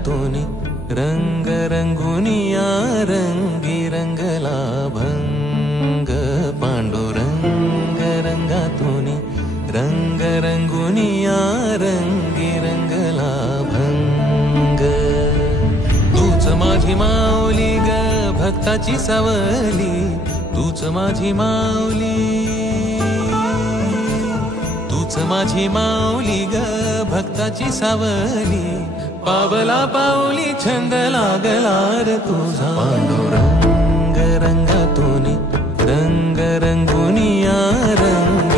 रंगातूनी रंग रंगुनिया रंगी रंगला भंग पांडुरंग रंगातूनी रंग रंगुनिया रंगी रंगला भंग तूच माझी माऊली ग भक्ताची सावली तूच माझी माऊली तूच माझी माऊली ग भक्ताची सावली पावला पाऊली छंद लागला रे तुझा पांडुरंग रंगातूनी रंग रंगुनिया रंग